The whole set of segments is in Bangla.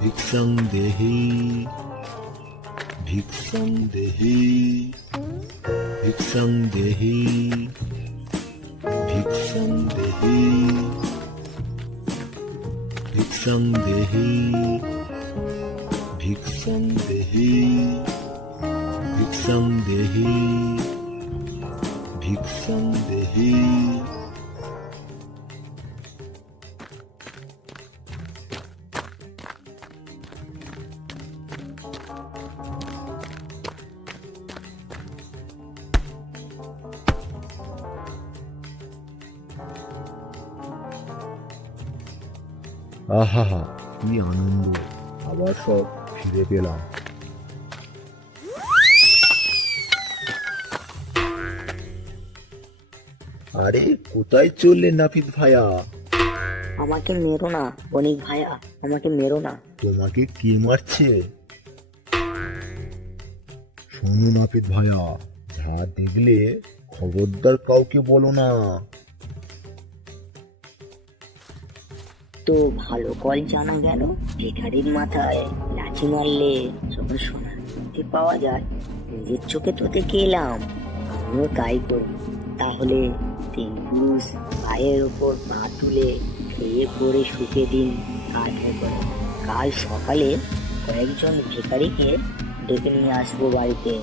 ভিক্ষাং দেহি ভিক্ষাং দেহি ভিক্ষাং দেহি ভিক্ষাং দেহি ভিক্ষাং দেহি ভিক্ষাং দেহি ভিক্ষাং দেহি ভিক্ষাং দেহি। আহা, কি আনন্দ, আবার সব ফিরে পেলাম। আরে কোথায় চললে নাপিত ভাইয়া? আমাকে মেরো না বণিক ভাইয়া, আমাকে মেরো না। তোমাকে কে মারছে? শোনো নাপিত ভাইয়া, যা দেখলে খবরদার কাউকে বলো না। তো ভালো কল জানা গেল, ভিখারির মাথায় লাঠি মারলে যখন সোনা দেখতে পাওয়া যায়, নিজের চোখে তো দেখে এলাম, আমিও তাই করব। তাহলে 3 পুরুষ পায়ের ওপর পা তুলে খেয়ে পড়ে শুকে দিন কাটবে করে। কাল সকালে কয়েকজন ভিখারিকে ডেকে নিয়ে আসবো বাড়িতে।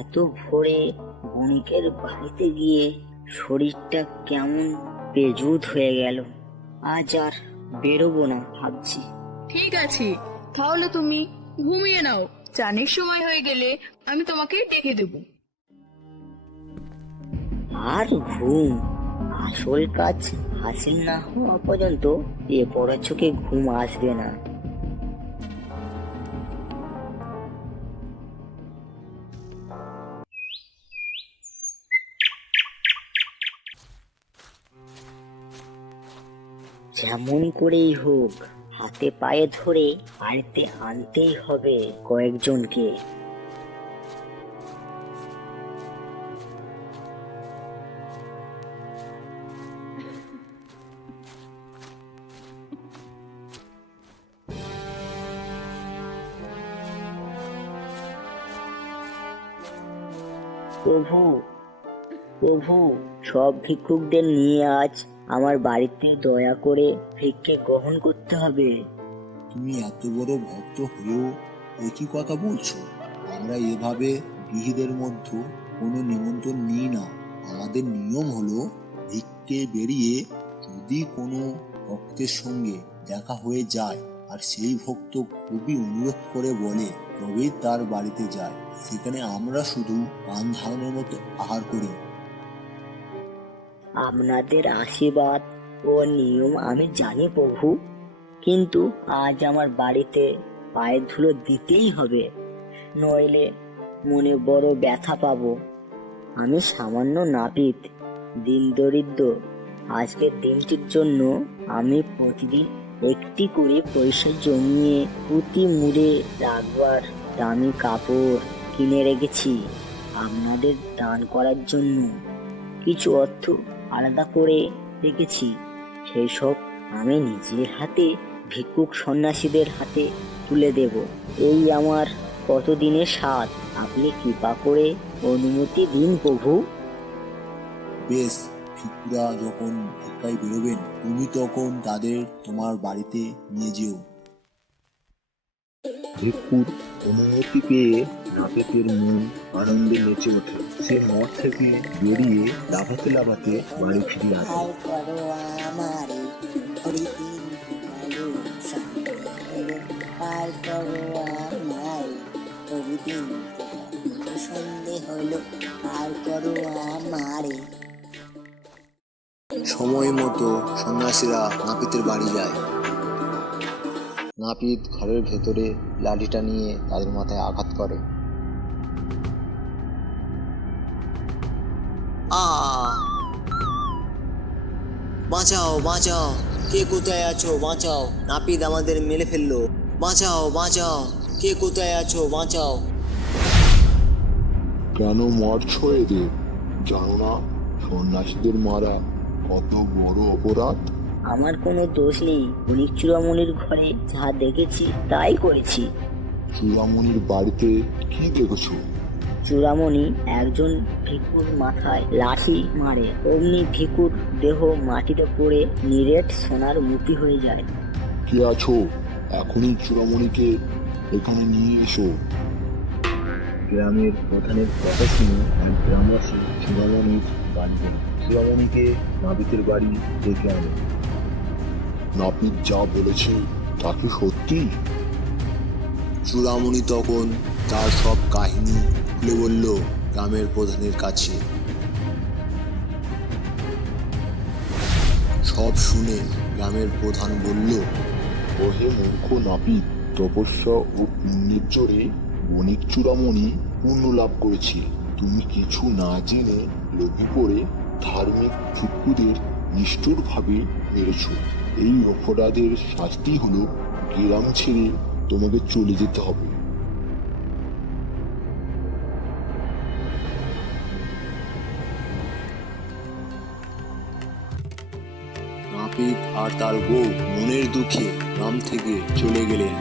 এত ভোরে বণিকের বাড়িতে গিয়ে শরীরটা কেমন বেজুদ হয়ে গেল। আজ আর বেরোবো না ভাবছি। ঠিক আছে, তাহলে তুমি ঘুমিয়ে নাও, চানের সময় হয়ে গেলে আমি তোমাকে ডেকে দেব। আর ঘুম, আসল কাজ হাসিল না হওয়া পর্যন্ত এ পড়া চোখে ঘুম আসবে না। যেমন করেই হোক হাতে পায়ে ধরে বাড়িতে আনতেই হবে কয়েকজনকে। প্রভু, প্রভু, সব ভিক্ষুকদের নিয়ে আজ আমার বাড়িতে দয়া করে ভিক্ষে গ্রহণ করতে হবে। তুমি এত বড় ভক্ত হয়েও একই কথা বলছো? আমরা এভাবে গৃহীদের মধ্যে কোনো নিমন্ত্রণ নিই না। আমাদের নিয়ম হলো ভিক্ষে বেরিয়ে যদি কোনো ভক্তের সঙ্গে দেখা হয়ে যায় আর সেই ভক্ত খুবই অনুরোধ করে বলে, তবেই তার বাড়িতে যায়। সেখানে আমরা শুধু পান ধারণের মতো আহার করি। আপনাদের আশীর্বাদ ও নিয়ম আমি জানি প্রভু, কিন্তু আজ আমার বাড়িতে পায়ের ধুলো দিতেই হবে, নইলে মনে বড় ব্যথা পাবো। আমি সামান্য নাপিত, দিন দরিদ্র। আজকের দিনটির জন্য আমি প্রতিদিন একটি করে পয়সা জমিয়ে প্রতি মুড়ে রাখবার দামি কাপড় কিনে রেখেছি। আপনাদের দান করার জন্য কিছু অর্থ আলাদা করে রেখেছি, সেই সব আমি নিজের হাতে ভিক্ষুক সন্ন্যাসীদের হাতে তুলে দেব। এই আমার কতদিনের স্বাদ, আপনি কৃপা করে অনুমতি দিন প্রভু। বেশ, ভিক্ষুরা যখন ভিক্ষায় বেরোবেন তুমি তখন তাদের তোমার বাড়িতে নিয়ে যেও। ভিক্ষুর অনুমতি পেয়ে নাপিতের মন আনন্দে নেচে ওঠে। সে মঠ থেকে বেরিয়ে লাফাতে লাফাতে বাড়ি ফিরে আসে। সন্ধে হলো তারপরও আমারে। সময় মতো সন্ন্যাসীরা নাপিতের বাড়ি যায়। নাপিত ঘরের ভেতরে লাঠিটা নিয়ে তাদের মাথায় আঘাত করে। বাঁচাও বাঁচাও, কে কোথায় আছো বাঁচাও, নাপিত আমাদের মেরে ফেললো, বাঁচাও বাঁচাও, কে কোথায় আছো বাঁচাও। কেন মারছো এদের? জানো না সন্ন্যাসীদের মারা কত বড় অপরাধ? আমার কোনো দোষ নেই, বণিক চূড়ামণির ঘরে যা দেখেছি তাই করেছি। চূড়ামণির বাড়িতে কি দেখেছো? চূড়ামণি একজন ভিক্ষুর মাথায় লাঠি মারে, অমনি ভিক্ষুর দেহ মাটিতে পড়ে নিরেট সোনার মূর্তি হয়ে যায়। কে আছো? এখনই চূড়ামণিকে এখানে নিয়ে এসো। গ্রামের প্রধানের কথা শুনে এক গ্রামবাসী চূড়ামণির বাড়ি গেল। চূড়ামণিকে নাপিতের বাড়ি ডেকে আনে। নাপিত যা বলেছে তা কি সত্যি? চূড়ামণি তখন তার সব কাহিনী খুলে বলল গ্রামের প্রধানের কাছে। সব শুনে গ্রামের প্রধান বলল, ওহে মূর্খ নাপিত, তপস্যা ও পুণ্যের জোরে বণিক চূড়ামণি পুণ্য লাভ করেছে। তুমি কিছু না জেনে লোভে পড়ে ধার্মিক ভিক্ষুদের নিষ্ঠুরভাবে মেরেছ। এই অপরাধের শাস্তি হলো গ্রাম ছেড়ে তোমাকে চলে যেতে হবে। নাপিত আর তার বউ মনের দুঃখে গ্রাম থেকে চলে গেলেন।